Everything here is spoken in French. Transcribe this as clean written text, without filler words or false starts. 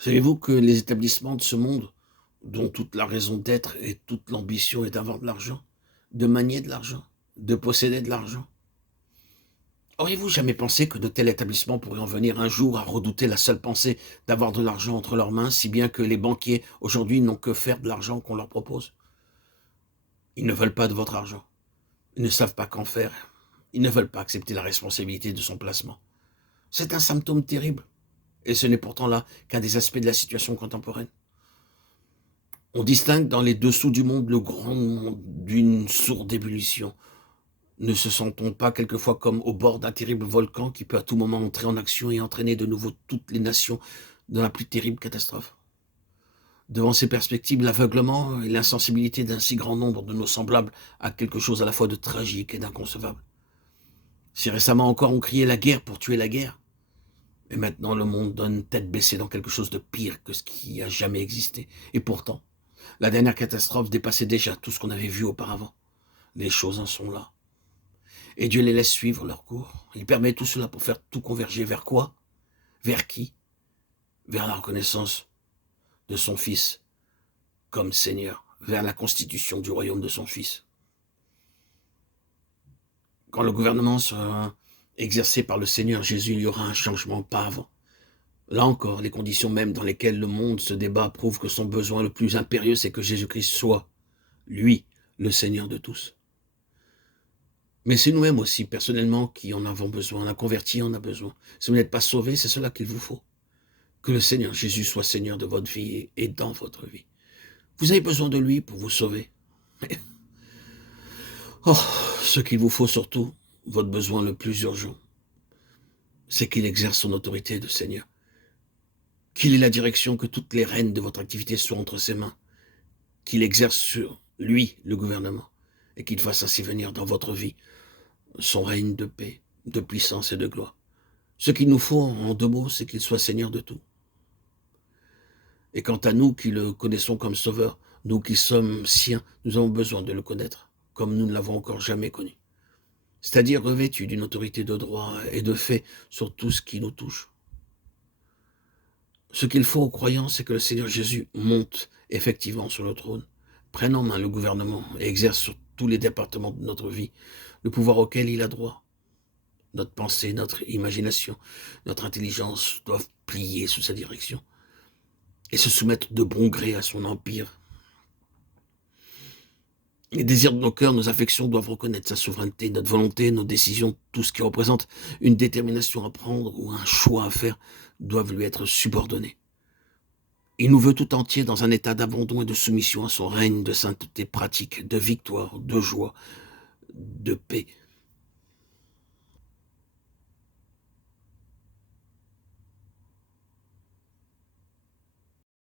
Savez-vous que les établissements de ce monde, dont toute la raison d'être et toute l'ambition est d'avoir de l'argent, de manier de l'argent, de posséder de l'argent? Auriez-vous jamais pensé que de tels établissements pourraient en venir un jour à redouter la seule pensée d'avoir de l'argent entre leurs mains, si bien que les banquiers aujourd'hui n'ont que faire de l'argent qu'on leur propose? Ils ne veulent pas de votre argent. Ils ne savent pas qu'en faire. Ils ne veulent pas accepter la responsabilité de son placement. C'est un symptôme terrible. Et ce n'est pourtant là qu'un des aspects de la situation contemporaine. On distingue dans les dessous du monde le grand monde d'une sourde ébullition. Ne se sent-on pas quelquefois comme au bord d'un terrible volcan qui peut à tout moment entrer en action et entraîner de nouveau toutes les nations dans la plus terrible catastrophe? Devant ces perspectives, l'aveuglement et l'insensibilité d'un si grand nombre de nos semblables a quelque chose à la fois de tragique et d'inconcevable. Si récemment encore on criait la guerre pour tuer la guerre, et maintenant le monde donne tête baissée dans quelque chose de pire que ce qui a jamais existé. Et pourtant, la dernière catastrophe dépassait déjà tout ce qu'on avait vu auparavant. Les choses en sont là. Et Dieu les laisse suivre leur cours. Il permet tout cela pour faire tout converger vers quoi? Vers qui? Vers la reconnaissance de son Fils comme Seigneur, vers la constitution du royaume de son Fils. Quand le gouvernement sera exercé par le Seigneur Jésus, il y aura un changement, pas avant. Là encore, les conditions même dans lesquelles le monde se débat prouvent que son besoin le plus impérieux, c'est que Jésus-Christ soit, lui, le Seigneur de tous. Mais c'est nous-mêmes aussi, personnellement, qui en avons besoin. Un converti en a besoin. Si vous n'êtes pas sauvé, c'est cela qu'il vous faut. Que le Seigneur Jésus soit Seigneur de votre vie et dans votre vie. Vous avez besoin de lui pour vous sauver. Oh, ce qu'il vous faut surtout, votre besoin le plus urgent, c'est qu'il exerce son autorité de Seigneur. Qu'il ait la direction, que toutes les rênes de votre activité soient entre ses mains. Qu'il exerce sur lui le gouvernement et qu'il fasse ainsi venir dans votre vie son règne de paix, de puissance et de gloire. Ce qu'il nous faut en deux mots, c'est qu'il soit Seigneur de tout. Et quant à nous qui le connaissons comme Sauveur, nous qui sommes siens, nous avons besoin de le connaître comme nous ne l'avons encore jamais connu. C'est-à-dire revêtu d'une autorité de droit et de fait sur tout ce qui nous touche. Ce qu'il faut aux croyants, c'est que le Seigneur Jésus monte effectivement sur le trône, prenne en main le gouvernement et exerce sur tous les départements de notre vie le pouvoir auquel il a droit. Notre pensée, notre imagination, notre intelligence doivent plier sous sa direction et se soumettre de bon gré à son empire. Les désirs de nos cœurs, nos affections doivent reconnaître sa souveraineté, notre volonté, nos décisions, tout ce qui représente une détermination à prendre ou un choix à faire doivent lui être subordonnés. Il nous veut tout entier dans un état d'abandon et de soumission à son règne de sainteté pratique, de victoire, de joie, de paix.